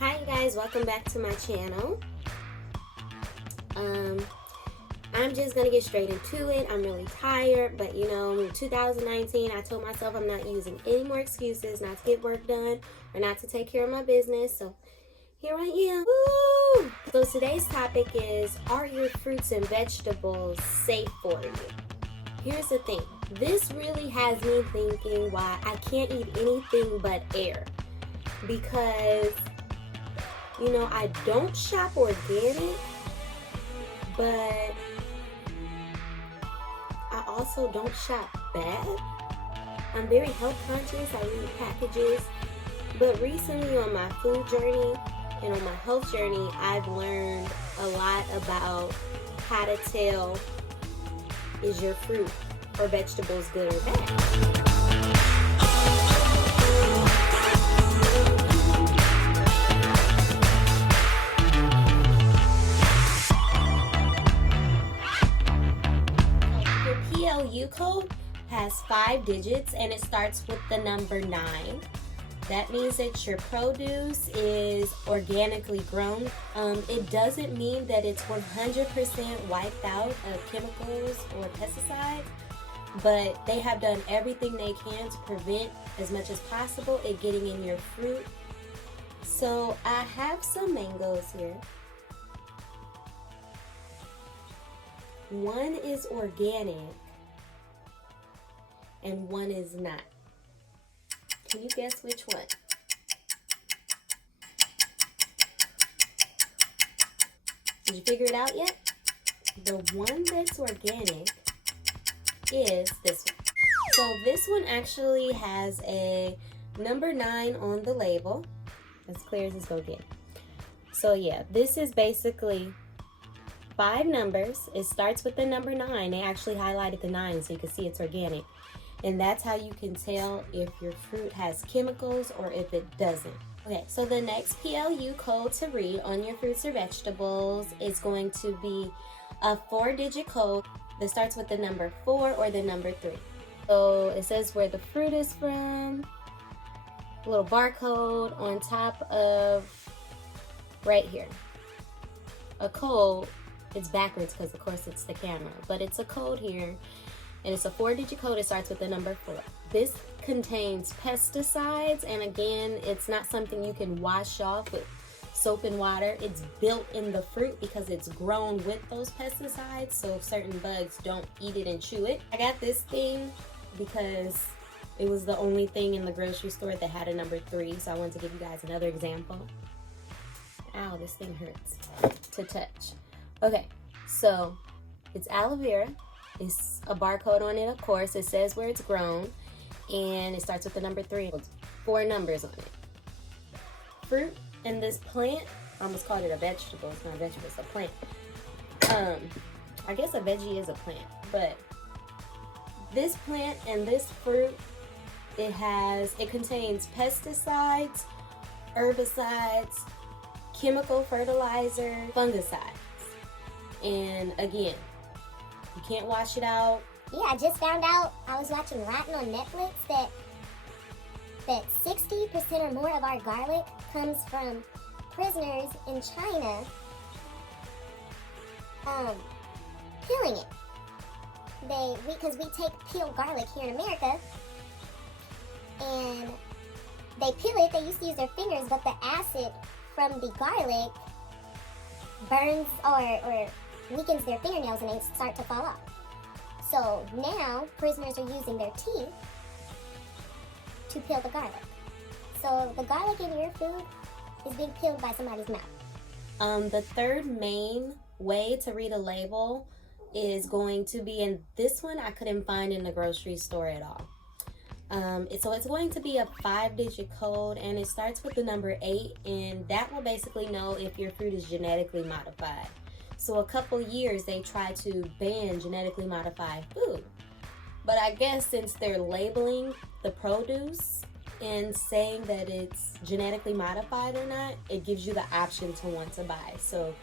Hi guys, welcome back to my channel. I'm just gonna get straight into it. I'm really tired, but you know, in 2019, I told myself I'm not using any more excuses not to get work done or not to take care of my business. So here I am. Woo! So today's topic is, are your fruits and vegetables safe for you? Here's the thing. This really has me thinking why I can't eat anything but air. Because, you know, I don't shop organic, but I also don't shop bad. I'm very health conscious. I read packages. But recently on my food journey and on my health journey, I've learned a lot about how to tell, is your fruit or vegetables good or bad? PLU code has 5 digits and it starts with the number 9. That means that your produce is organically grown. It doesn't mean that it's 100% wiped out of chemicals or pesticides, but they have done everything they can to prevent as much as possible it getting in your fruit. So I have some mangoes here. One is organic and one is not. Can you guess which one? Did you figure it out yet? The one that's organic is this one. So this one actually has a number 9 on the label. As clear as it's gonna get. So yeah, this is basically 5 numbers. It starts with the number 9. They actually highlighted the 9 so you can see it's organic. And that's how you can tell if your fruit has chemicals or if it doesn't. Okay, so the next PLU code to read on your fruits or vegetables is going to be a 4-digit code that starts with the number 4 or the number 3. So it says where the fruit is from, a little barcode on top of right here. A code, it's backwards because of course it's the camera, but it's a code here. And it's a 4-digit code. It starts with the number 4. This contains pesticides, and again, it's not something you can wash off with soap and water. It's built in the fruit because it's grown with those pesticides, so certain bugs don't eat it and chew it. I got this thing because it was the only thing in the grocery store that had a number 3, so I wanted to give you guys another example. Ow, this thing hurts to touch. Okay, so it's aloe vera. It's a barcode on it, of course. It says where it's grown, and it starts with the number 3. It's 4 numbers on it. Fruit in this plant, I almost called it a vegetable. It's not a vegetable, it's a plant. I guess a veggie is a plant, but this plant and this fruit, it contains pesticides, herbicides, chemical fertilizer, fungicides, and again, you can't wash it out. Yeah, I just found out, I was watching Rotten on Netflix, that 60% or more of our garlic comes from prisoners in China peeling it. Because we take peeled garlic here in America, and they peel it, they used to use their fingers, but the acid from the garlic burns or weakens their fingernails and they start to fall off. So now prisoners are using their teeth to peel the garlic. So the garlic in your food is being peeled by somebody's mouth. The third main way to read a label is going to be, in this one I couldn't find in the grocery store at all. So it's going to be a 5-digit code, and it starts with the number 8, and that will basically know if your fruit is genetically modified. So a couple years they tried to ban genetically modified food. But I guess since they're labeling the produce and saying that it's genetically modified or not, it gives you the option to want to buy. So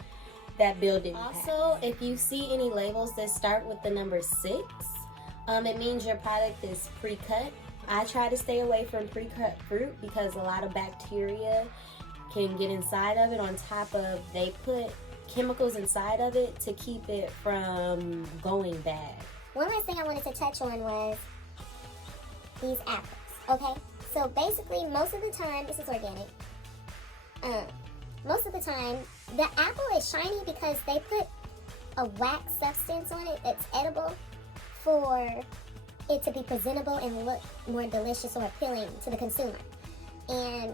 that bill didn't pass. Also, if you see any labels that start with the number 6, it means your product is pre-cut. I try to stay away from pre-cut fruit because a lot of bacteria can get inside of it, on top of they put chemicals inside of it to keep it from going bad. One last thing I wanted to touch on was these apples, okay? So basically, most of the time, this is organic. Most of the time, the apple is shiny because they put a wax substance on it that's edible for it to be presentable and look more delicious or appealing to the consumer. And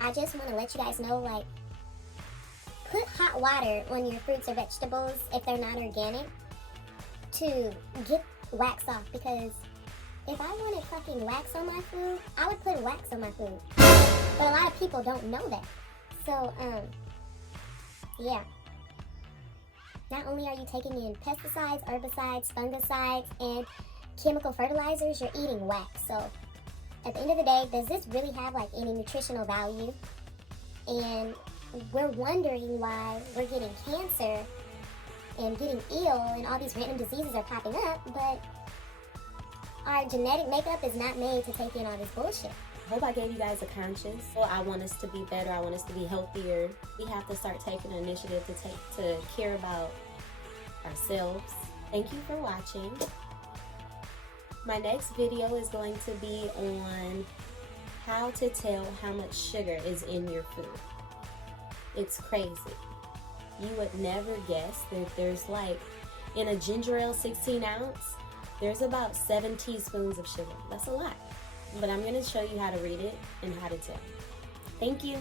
I just want to let you guys know, like, put hot water on your fruits or vegetables if they're not organic to get wax off, because if I wanted fucking wax on my food, I would put wax on my food. But a lot of people don't know that. So, yeah. Not only are you taking in pesticides, herbicides, fungicides, and chemical fertilizers, you're eating wax. So, at the end of the day, does this really have like any nutritional value? And we're wondering why we're getting cancer and getting ill and all these random diseases are popping up, but our genetic makeup is not made to take in all this bullshit. I hope I gave you guys a conscience. Well, I want us to be better. I want us to be healthier. We have to start taking an initiative to care about ourselves. Thank you for watching. My next video is going to be on how to tell how much sugar is in your food. It's crazy. You would never guess that there's like, in a ginger ale 16 ounce, there's about 7 teaspoons of sugar. That's a lot. But I'm going to show you how to read it and how to tell. Thank you.